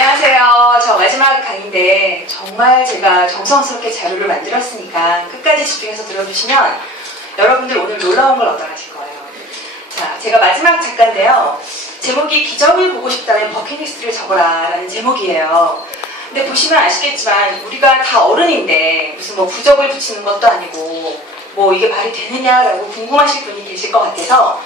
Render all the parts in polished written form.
안녕하세요. 저 마지막 강의인데 정말 제가 정성스럽게 자료를 만들었으니까 끝까지 집중해서 들어주시면 여러분들 오늘 놀라운 걸 얻어가실 거예요. 자, 제가 마지막 작가인데요. 제목이 기적을 보고 싶다면 버킷리스트를 적어라 라는 제목이에요. 근데 보시면 아시겠지만 우리가 다 어른인데 무슨 뭐 부적을 붙이는 것도 아니고 뭐 이게 말이 되느냐라고 궁금하실 분이 계실 것 같아서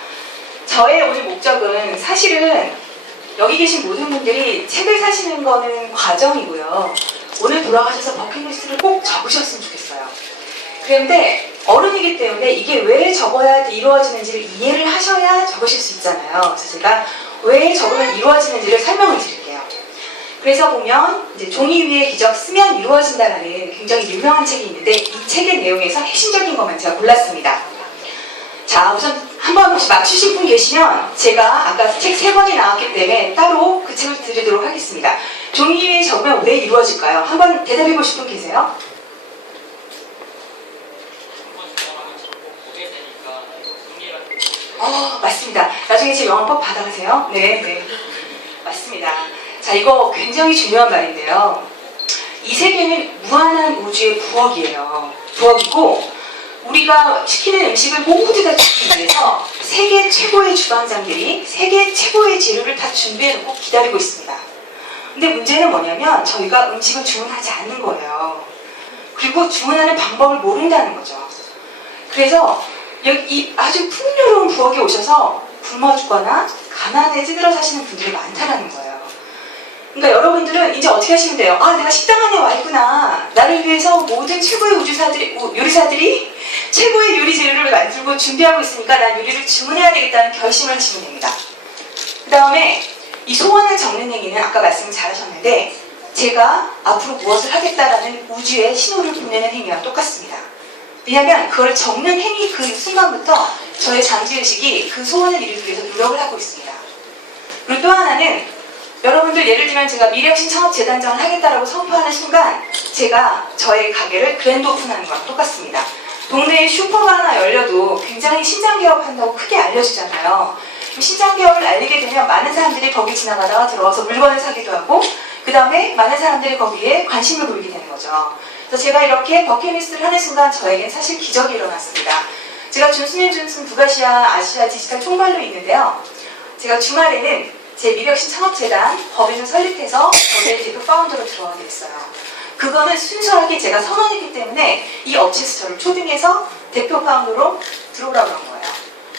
저의 오늘 목적은 사실은 여기 계신 모든 분들이 책을 사시는 거는 과정이고요. 오늘 돌아가셔서 버킷리스트를 꼭 적으셨으면 좋겠어요. 그런데 어른이기 때문에 이게 왜 적어야 이루어지는지를 이해를 하셔야 적으실 수 있잖아요. 그래서 제가 왜 적으면 이루어지는지를 설명을 드릴게요. 그래서 보면 이제 종이 위에 기적 쓰면 이루어진다라는 굉장히 유명한 책이 있는데 이 책의 내용에서 핵심적인 것만 제가 골랐습니다. 자, 우선 한번 혹시 맞추실 분 계시면 제가 아까 책 3권이 나왔기 때문에 따로 그 책을 드리도록 하겠습니다. 종이 위에 적으면 왜 이루어질까요? 한번 대답해 보실 분 계세요? 맞습니다. 나중에 제 영어법 받아가세요. 네. 맞습니다. 자, 이거 굉장히 중요한 말인데요. 이 세계는 무한한 우주의 부엌이에요. 부엌이고 우리가 시키는 음식을 모두 다 주기 위해서 세계 최고의 주방장들이 세계 최고의 재료를 다 준비해놓고 기다리고 있습니다. 근데 문제는 뭐냐면 저희가 음식을 주문하지 않는 거예요. 그리고 주문하는 방법을 모른다는 거죠. 그래서 여기 아주 풍요로운 부엌에 오셔서 굶어 죽거나 가난에 찌들어 사시는 분들이 많다는 거예요. 그러니까 여러분들은 이제 어떻게 하시면 돼요? 아, 내가 식당 안에 와 있구나. 나를 위해서 모든 최고의 요리사들이 최고의 요리 재료를 만들고 준비하고 있으니까 난 요리를 주문해야 되겠다는 결심을 하시면 됩니다. 그 다음에 이 소원을 적는 행위는 아까 말씀 잘하셨는데 제가 앞으로 무엇을 하겠다라는 우주의 신호를 보내는 행위와 똑같습니다. 왜냐하면 그걸 적는 행위 그 순간부터 저의 잠재의식이 그 소원을 이루기 위해서 노력을 하고 있습니다. 그리고 또 하나는 여러분들 예를 들면 제가 미래혁신 창업재단장을 하겠다라고 선포하는 순간 제가 저의 가게를 그랜드 오픈하는 거랑 똑같습니다. 동네에 슈퍼가 하나 열려도 굉장히 신장개업한다고 크게 알려주잖아요. 신장개업을 알리게 되면 많은 사람들이 거기 지나가다가 들어와서 물건을 사기도 하고 그 다음에 많은 사람들이 거기에 관심을 보이게 되는 거죠. 그래서 제가 이렇게 버킷리스트를 하는 순간 저에겐 사실 기적이 일어났습니다. 제가 준수님 부가시아 아시아 디지털 총괄로 있는데요. 제가 주말에는 제 미래혁신 창업재단 법인을 설립해서 거기에 대표 파운더로 들어가게 됐어요. 그거는 순수하게 제가 선언했기 때문에 이 업체에서 저를 초빙해서 대표 파운더로 들어오라고 한 거예요.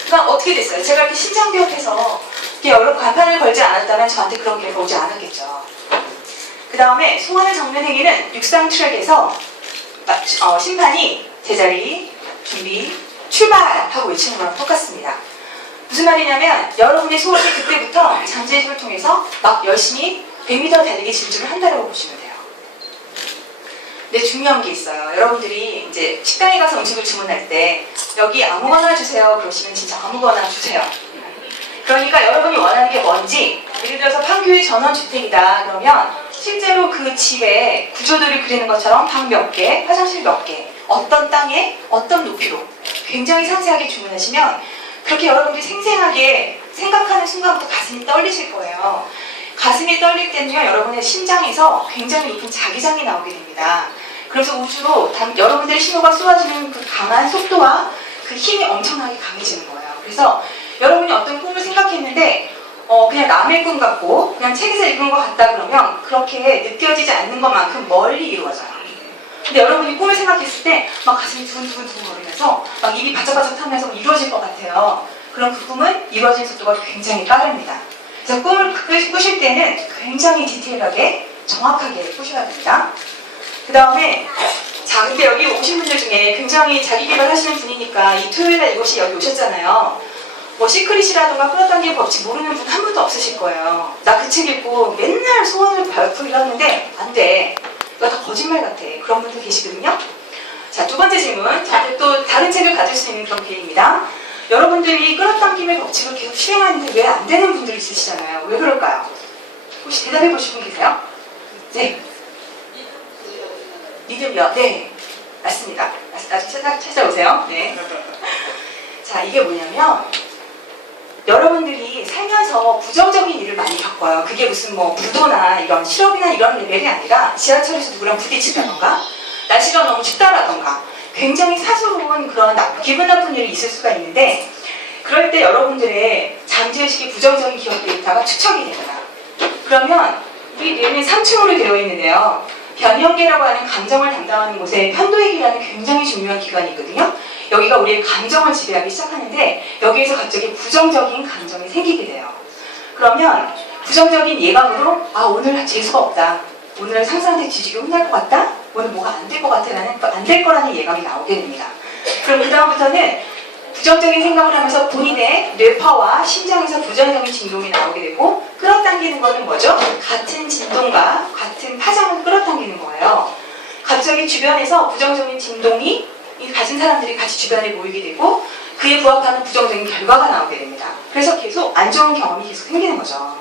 그러니까 어떻게 됐어요? 제가 이렇게 신장개업해서 여러 간판을 걸지 않았다면 저한테 그런 기회가 오지 않았겠죠. 그 다음에 소원을 적는 행위는 육상 트랙에서 심판이 제자리, 준비, 출발하고 외치는 거랑 똑같습니다. 무슨 말이냐면 여러분의 소원이 그때부터 잠재의식을 통해서 막 열심히 100m 달리기 질주를 한다고 보시면 돼요. 근데 중요한 게 있어요. 여러분들이 이제 식당에 가서 음식을 주문할 때 여기 아무거나 주세요 그러시면 진짜 아무거나 주세요. 그러니까 여러분이 원하는 게 뭔지 예를 들어서 판교의 전원주택이다 그러면 실제로 그 집에 구조들을 그리는 것처럼 방 몇 개, 화장실 몇 개, 어떤 땅에 어떤 높이로 굉장히 상세하게 주문하시면 그렇게 여러분들이 생생하게 생각하는 순간부터 가슴이 떨리실 거예요. 가슴이 떨릴 때는요, 여러분의 심장에서 굉장히 높은 자기장이 나오게 됩니다. 그래서 우주로 여러분들의 신호가 쏘아지는 그 강한 속도와 그 힘이 엄청나게 강해지는 거예요. 그래서 여러분이 어떤 꿈을 생각했는데 그냥 남의 꿈 같고 그냥 책에서 읽은 것 같다 그러면 그렇게 느껴지지 않는 것만큼 멀리 이루어져요. 근데 여러분이 꿈을 생각했을 때 막 가슴이 두근두근 거리면서 막 입이 바짝바짝 타면서 이루어질 것 같아요. 그럼 그 꿈은 이루어지는 속도가 굉장히 빠릅니다. 그래서 꿈을 꾸실 때는 굉장히 디테일하게 정확하게 꾸셔야 됩니다. 그 다음에 자, 근데 여기 오신 분들 중에 굉장히 자기 개발하시는 분이니까 이 토요일날 이곳이 여기 오셨잖아요. 뭐 시크릿이라던가 끌어당기는 법칙 모르는 분 한 분도 없으실 거예요. 나 그 책 읽고 맨날 소원을 발표를 하는데 안 돼. 이거 다 거짓말 같아. 그런 분들 계시거든요. 자, 두 번째 질문. 저한테 또 다른 책을 가질 수 있는 그런 기회입니다. 여러분들이 끌어당김의 법칙을 계속 실행하는데 왜 안 되는 분들 있으시잖아요. 왜 그럴까요? 혹시 대답해 보실 분 계세요? 네. 믿음요. 네. 맞습니다. 나중에 찾아오세요. 네. 자, 이게 뭐냐면 여러분들이 살면서 부정적인 일을 많이 겪고 바꿔요. 그게 무슨 뭐 부도나 이런 실업이나 이런 레벨이 아니라 지하철에서 누구랑 부딪힌다던가 날씨가 너무 춥다라던가 굉장히 사소로운 그런 기분 나쁜 일이 있을 수가 있는데 그럴 때 여러분들의 잠재의식이 부정적인 기억 데이터가 추적이 됩니다. 그러면 우리 뇌는 3층으로 되어 있는데요. 변형계라고 하는 감정을 담당하는 곳에 편도액이라는 굉장히 중요한 기관이 있거든요. 여기가 우리의 감정을 지배하기 시작하는데 여기에서 갑자기 부정적인 감정이 생기게 돼요. 그러면 부정적인 예감으로 아 오늘 재수가 없다. 오늘 상사한테 뒤지게 혼날 것 같다. 오늘 뭐가 안 될 것 같아라는 안 될 거라는 예감이 나오게 됩니다. 그럼 그 다음부터는 부정적인 생각을 하면서 본인의 뇌파와 심장에서 부정적인 진동이 나오게 되고 끌어당기는 거는 뭐죠? 같은 진동과 같은 파장을 끌어당기는 거예요. 갑자기 주변에서 부정적인 진동이 가진 사람들이 같이 주변에 모이게 되고 그에 부합하는 부정적인 결과가 나오게 됩니다. 그래서 계속 안 좋은 경험이 계속 생기는 거죠.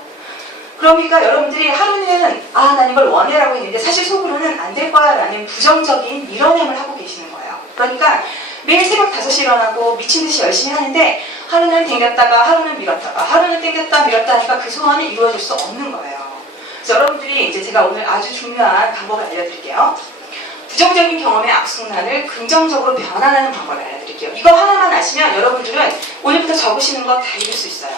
그러니까 여러분들이 하루는 아, 난 이걸 원해라고 했는데 사실 속으로는 안 될 거야 라는 부정적인 밀어냄을 하고 계시는 거예요. 그러니까 매일 새벽 5시 일어나고 미친듯이 열심히 하는데 하루는 땡겼다가 하루는 밀었다가 하루는 땡겼다 밀었다 하니까 그 소원이 이루어질 수 없는 거예요. 그래서 여러분들이 이제 제가 오늘 아주 중요한 방법을 알려드릴게요. 부정적인 경험의 악순환을 긍정적으로 변환하는 방법을 알려드릴게요. 이거 하나만 아시면 여러분들은 오늘부터 적으시는 거 다 읽을 수 있어요.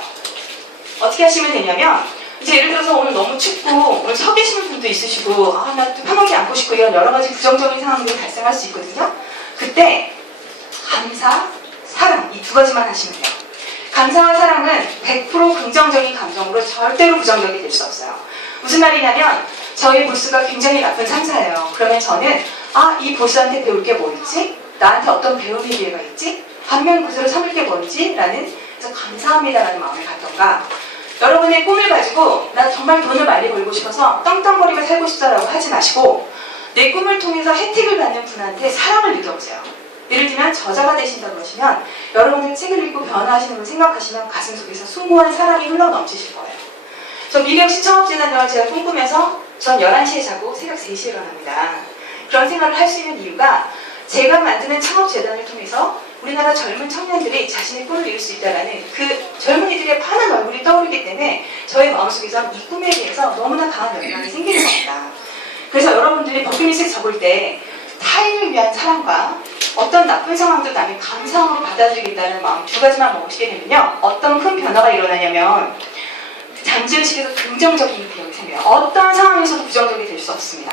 어떻게 하시면 되냐면 이제 예를 들어서 오늘 너무 춥고 오늘 서 계시는 분도 있으시고 아, 나 편하게 앉고 싶고 이런 여러 가지 부정적인 상황들이 발생할 수 있거든요. 그때 감사, 사랑 이 두 가지만 하시면 돼요. 감사와 사랑은 100% 긍정적인 감정으로 절대로 부정적이 될 수 없어요. 무슨 말이냐면 저희 보스가 굉장히 나쁜 상사예요. 그러면 저는 아, 이 보스한테 배울 게 뭐 있지? 나한테 어떤 배움의 기회가 있지? 반면 그대로 삼을 게 뭔지? 라는 그래서 감사합니다라는 마음을 갖던가 여러분의 꿈을 가지고 나 정말 돈을 많이 벌고 싶어서 떵떵거리며 살고 싶다라고 하지 마시고 내 꿈을 통해서 혜택을 받는 분한테 사랑을 느껴보세요. 예를 들면 저자가 되신다고 하시면 여러분들 책을 읽고 변화하시는 걸 생각하시면 가슴속에서 숭고한 사랑이 흘러넘치실 거예요. 저 미래역시 창업재단을 제가 꿈꾸면서 전 11시에 자고 새벽 3시에 일어납니다. 그런 생각을 할 수 있는 이유가 제가 만드는 창업재단을 통해서 우리나라 젊은 청년들이 자신의 꿈을 이룰 수 있다는 그 젊은이들의 파란 얼굴이 떠오르기 때문에 저의 마음속에서 이 꿈에 대해서 너무나 강한 열망이 생기는 겁니다. 그래서 여러분들이 버킷리스트 적을 때 타인을 위한 사랑과 어떤 나쁜 상황도 남이 감사함으로 받아들이겠다는 마음 두 가지만 먹으시게 되면요. 어떤 큰 변화가 일어나냐면 잠재의식에서 긍정적인 기억이 생겨요. 어떤 상황에서도 부정적이 될 수 없습니다.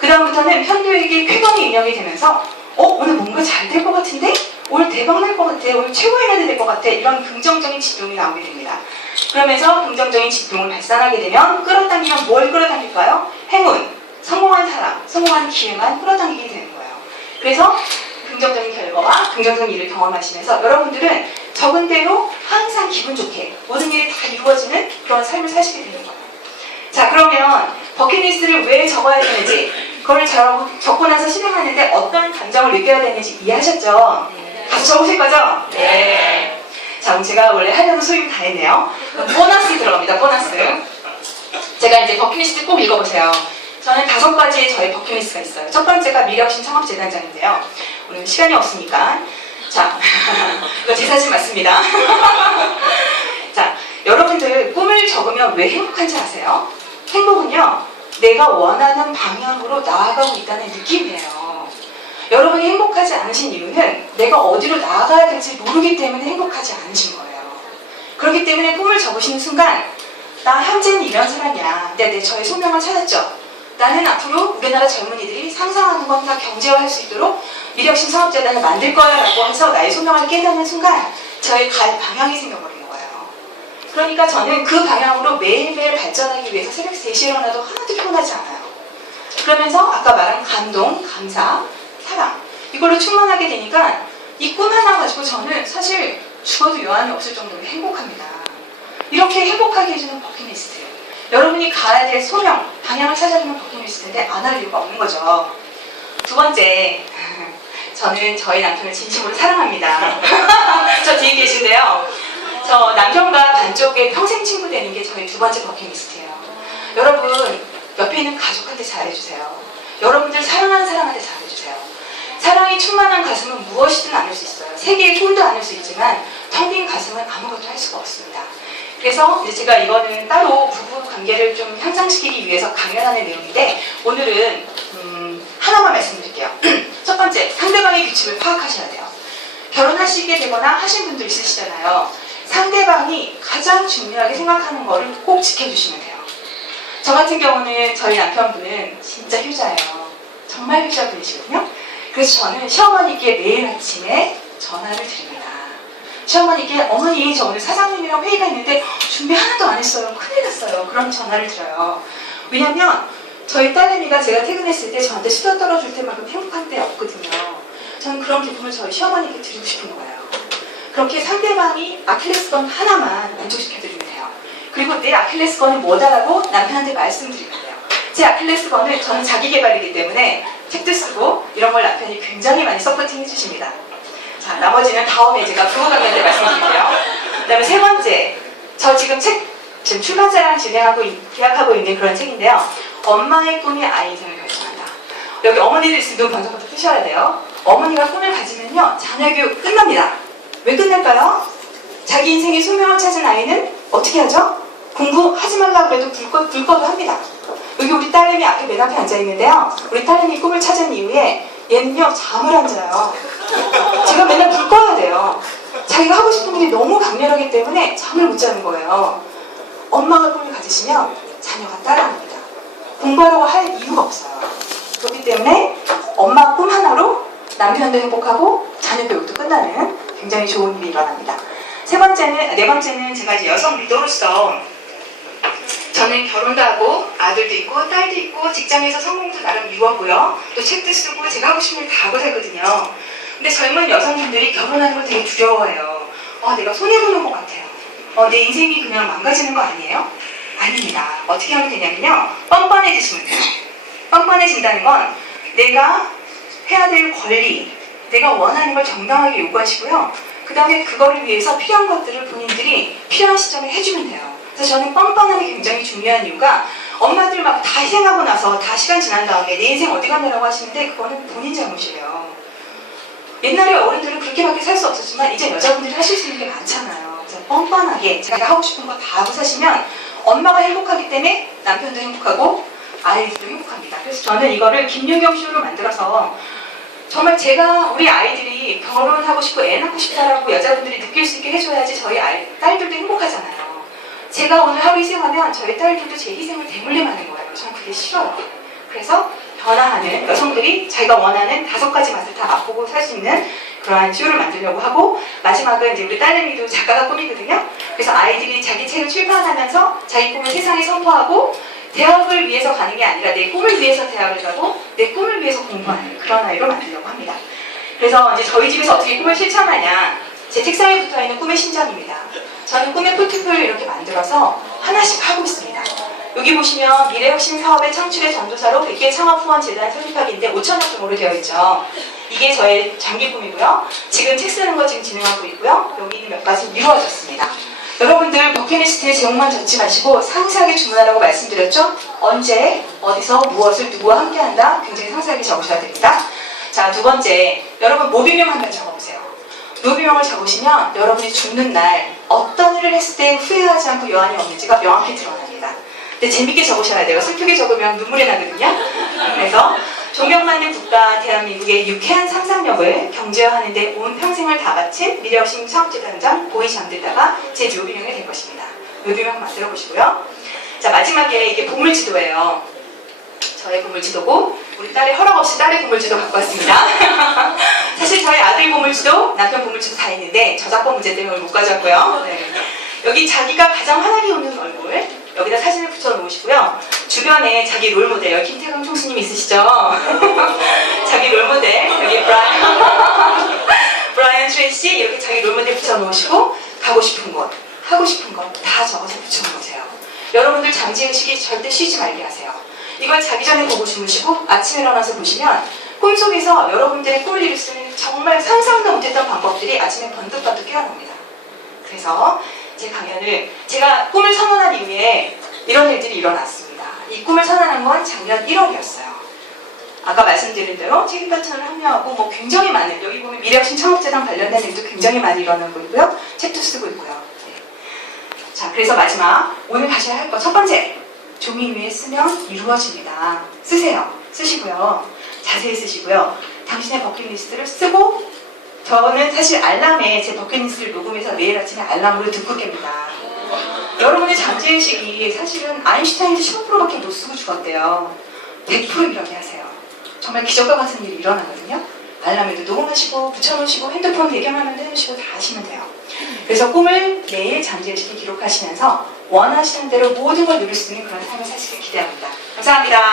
그 다음부터는 편도액이 쾌감이 인형이 되면서 오늘 뭔가 잘 될 것 같은데? 오늘 대박 날 것 같아. 오늘 최고의 날이 될 것 같아. 이런 긍정적인 진동이 나오게 됩니다. 그러면서 긍정적인 진동을 발산하게 되면 끌어당기면 뭘 끌어당길까요? 행운, 성공한 사람, 성공한 기회만 끌어당기게 되는 거예요. 그래서 긍정적인 결과와 긍정적인 일을 경험하시면서 여러분들은 적은 대로 항상 기분 좋게 모든 일이 다 이루어지는 그런 삶을 사시게 되는 거예요. 자, 그러면 버킷리스트를 왜 적어야 되는지 그걸 적고 나서 실행하는데 어떤 감정을 느껴야 되는지 이해하셨죠? 같이 적으실 거죠? 네. 자, 그럼 제가 원래 하려는 소임 다 했네요. 그럼 보너스 들어갑니다. 보너스. 제가 이제 버킷리스트 꼭 읽어보세요. 저는 5가지의 저의 버킷리스트가 있어요. 첫 번째가 미래혁신 창업재단장인데요. 오늘 시간이 없으니까. 자, 이거 제 사진 맞습니다. 자, 여러분들 꿈을 적으면 왜 행복한지 아세요? 행복은요, 내가 원하는 방향으로 나아가고 있다는 느낌이에요. 여러분이 행복하지 않으신 이유는 내가 어디로 나아가야 될지 모르기 때문에 행복하지 않으신 거예요. 그렇기 때문에 꿈을 적으시는 순간 나 현재는 이런 사람이야. 근데 저의 소명을 찾았죠. 나는 앞으로 우리나라 젊은이들이 상상하는 건 다 경제화할 수 있도록 미래혁신 창업재단을 만들 거야 라고 해서 나의 소명을 깨닫는 순간 저의 갈 방향이 생겨버리는 거예요. 그러니까 저는 그 방향으로 매일매일 발전하기 위해서 새벽 3시에 일어나도 하나도 피곤하지 않아요. 그러면서 아까 말한 감동, 감사, 사랑 이걸로 충만하게 되니까 이 꿈 하나 가지고 저는 사실 죽어도 여한이 없을 정도로 행복합니다. 이렇게 행복하게 해주는 버킷리스트 여러분이 가야 될 소명, 방향을 찾아주는 버킷리스트인데 안 할 이유가 없는 거죠. 두 번째, 저는 저희 남편을 진심으로 사랑합니다. 저 뒤에 계신데요. 저 남편과 반쪽에 평생 친구 되는 게 저희 두 번째 버킷리스트예요. 여러분, 옆에 있는 가족한테 잘해주세요. 여러분들 사랑하는 사람한테 잘해주세요. 사랑이 충만한 가슴은 무엇이든 안을 수 있어요. 세계의 꿈도 안을 수 있지만 텅 빈 가슴은 아무것도 할 수가 없습니다. 그래서 이제 제가 이거는 따로 부부 관계를 좀 향상시키기 위해서 강연하는 내용인데 오늘은 하나만 말씀드릴게요. 첫 번째, 상대방의 규칙을 파악하셔야 돼요. 결혼하시게 되거나 하신 분들 있으시잖아요. 상대방이 가장 중요하게 생각하는 거를 꼭 지켜주시면 돼요. 저 같은 경우는 저희 남편분은 진짜 효자예요. 정말 효자분이시거든요. 그래서 저는 시어머니께 매일 아침에 전화를 드립니다. 시어머니께 어머니 저 오늘 사장님이랑 회의가 있는데 준비 하나도 안 했어요. 큰일 났어요. 그럼 전화를 드려요. 왜냐면 저희 딸내미가 제가 퇴근했을 때 저한테 수다 떨어줄 때만큼 행복한 때 없거든요. 저는 그런 기쁨을 저희 시어머니께 드리고 싶은 거예요. 그렇게 상대방이 아킬레스건 하나만 만족시켜드리면 돼요. 그리고 내 아킬레스건은 뭐다라고 남편한테 말씀드리면 돼요. 제 아킬레스건은 저는 자기개발이기 때문에 책도 쓰고 이런 걸 남편이 굉장히 많이 서포팅 해주십니다. 자, 나머지는 다음에 제가 부부 관계 때 말씀드릴게요. 그 다음에 세 번째, 저 지금 지금 출판사랑 계약하고 있는 그런 책인데요. 엄마의 꿈이 아이 인생을 결정한다. 여기 어머니들 있으면 눈 번쩍번쩍 뜨셔야 돼요. 어머니가 꿈을 가지면요, 자녀 교육 끝납니다. 왜 끝날까요? 자기 인생의 소명을 찾은 아이는 어떻게 하죠? 공부하지 말라고 해도 불 꺼도 합니다. 여기 우리 딸내미 앞에 맨 앞에 앉아있는데요. 우리 딸내미 꿈을 찾은 이후에 얘는요, 잠을 안 자요. 제가 맨날 불 꺼야 돼요. 자기가 하고 싶은 일이 너무 강렬하기 때문에 잠을 못 자는 거예요. 엄마가 꿈을 가지시면 자녀가 따라합니다. 공부하라고 할 이유가 없어요. 그렇기 때문에 엄마 꿈 하나로 남편도 행복하고 자녀 교육도 끝나는 굉장히 좋은 일이 일어납니다. 네 번째는 제가 이제 여성 리더로서 저는 결혼도 하고 아들도 있고 딸도 있고 직장에서 성공도 나름 이루었고요. 또 책도 쓰고 제가 하고 싶은 일 다 하고 살거든요. 근데 젊은 여성분들이 결혼하는 걸 되게 두려워해요. 내가 손해보는 것 같아요. 내 인생이 그냥 망가지는 거 아니에요? 아닙니다. 어떻게 하면 되냐면요. 뻔뻔해지시면 돼요. 뻔뻔해진다는 건 내가 해야 될 권리, 내가 원하는 걸 정당하게 요구하시고요. 그 다음에 그거를 위해서 필요한 것들을 본인들이 필요한 시점에 해주면 돼요. 그래서 저는 뻔뻔함이 굉장히 중요한 이유가 엄마들 막 다 희생하고 나서 다 시간 지난 다음에 내 인생 어디 갔냐라고 하시는데 그거는 본인 잘못이에요. 옛날에 어른들은 그렇게밖에 살 수 없었지만 이제 여자분들이 하실 수 있는 게 많잖아요. 그래서 뻔뻔하게 자기가 하고 싶은 거 다 하고 사시면 엄마가 행복하기 때문에 남편도 행복하고 아이들도 행복합니다. 그래서 저는 이거를 김유경 쇼로 만들어서 정말 제가 우리 아이들이 결혼하고 싶고 애 낳고 싶다라고 여자분들이 느낄 수 있게 해줘야지 저희 딸들도 행복하잖아요. 제가 오늘 하루 희생하면 저희 딸들도 제 희생을 대물림하는 거예요. 저는 그게 싫어요. 그래서 변화하는 여성들이 자기가 원하는 5가지 맛을 다 맛보고 살 수 있는 그러한 쇼를 만들려고 하고, 마지막은 이제 우리 딸내미도 작가가 꿈이거든요. 그래서 아이들이 자기 책을 출판하면서 자기 꿈을 세상에 선포하고 대학을 위해서 가는 게 아니라 내 꿈을 위해서 대학을 가고 내 꿈을 위해서 공부하는 그런 아이로 만들려고 합니다. 그래서 이제 저희 집에서 어떻게 꿈을 실천하냐, 제 책상에 붙어있는 꿈의 신전입니다. 저는 꿈의 포트폴리오를 이렇게 만들어서 하나씩 하고 있습니다. 여기 보시면 미래혁신 사업의 창출의 전도사로 100개 창업 후원 재단 설립하기인데 5천억 규모로 되어 있죠. 이게 저의 장기 꿈이고요. 지금 책 쓰는 거 지금 진행하고 있고요. 여기 있는 몇 가지 이루어졌습니다. 여러분들 버킷리스트에 제목만 적지 마시고 상세하게 주문하라고 말씀드렸죠? 언제, 어디서, 무엇을 누구와 함께 한다? 굉장히 상세하게 적으셔야 됩니다. 자, 두 번째, 여러분 모비명 한번 적어보세요. 모비명을 적으시면 여러분이 죽는 날 어떤 일을 했을 때 후회하지 않고 여한이 없는지가 명확히 드러납니다. 근데 재밌게 적으셔야 돼요. 슬프게 적으면 눈물이 나거든요. 그래서 존경받는 국가 대한민국의 유쾌한 상상력을 경제화하는데 온 평생을 다 바친 미래혁신 사업재단장 고이 잠들다가 제 묘비명이 될 것입니다. 묘비명 만들어 보시고요. 자, 마지막에 이게 보물지도예요. 저의 보물지도고 우리 딸의 허락 없이 딸의 보물지도 갖고 왔습니다. 사실 저희 아들 보물지도, 남편 보물지도 다 있는데 저작권 문제 때문에 못 가져왔고요. 네. 여기 자기가 가장 환하게 웃는 얼굴, 여기다 사진을 붙여놓으시고요. 주변에 자기 롤모델, 여기 김태강 총수님 있으시죠? 자기 롤모델, 여기 브라이언 트레이시, 이렇게 자기 롤모델 붙여놓으시고 가고 싶은 곳, 하고 싶은 것 다 적어서 붙여놓으세요. 여러분들 잠재의식이 절대 쉬지 말게 하세요. 이걸 자기 전에 보고 주무시고 아침에 일어나서 보시면 꿈속에서 여러분들의 꿈을 이룰 수 있는 정말 상상도 못했던 방법들이 아침에 번뜩번뜩 깨어납니다. 그래서 제 강연을, 제가 꿈을 선언한 이후에 이런 일들이 일어났습니다. 이 꿈을 선언한 건 작년 1월이었어요. 아까 말씀드린 대로 책임 파트너를 합류하고 뭐 굉장히 많은, 여기 보면 미래혁신 창업재단 관련된 일도 굉장히 많이 일어나고 있고요. 책도 쓰고 있고요. 네. 자, 그래서 마지막 오늘 하셔야 할 거 첫 번째, 종이 위에 쓰면 이루어집니다. 쓰세요. 쓰시고요. 자세히 쓰시고요. 당신의 버킷리스트를 쓰고, 저는 사실 알람에 제 버킷리스트를 녹음해서 매일 아침에 알람으로 듣고 깹니다. 여러분의 잠재의식이 사실은 아인슈타인도 15%밖에 못 쓰고 죽었대요. 100% 일어나게 하세요. 정말 기적과 같은 일이 일어나거든요. 알람에도 녹음하시고 붙여놓으시고 핸드폰 배경화면도 해놓으시고 다 하시면 돼요. 그래서 꿈을 매일 잠재의식에 기록하시면서 원하시는 대로 모든 걸 누릴 수 있는 그런 삶을 사시길 기대합니다. 감사합니다.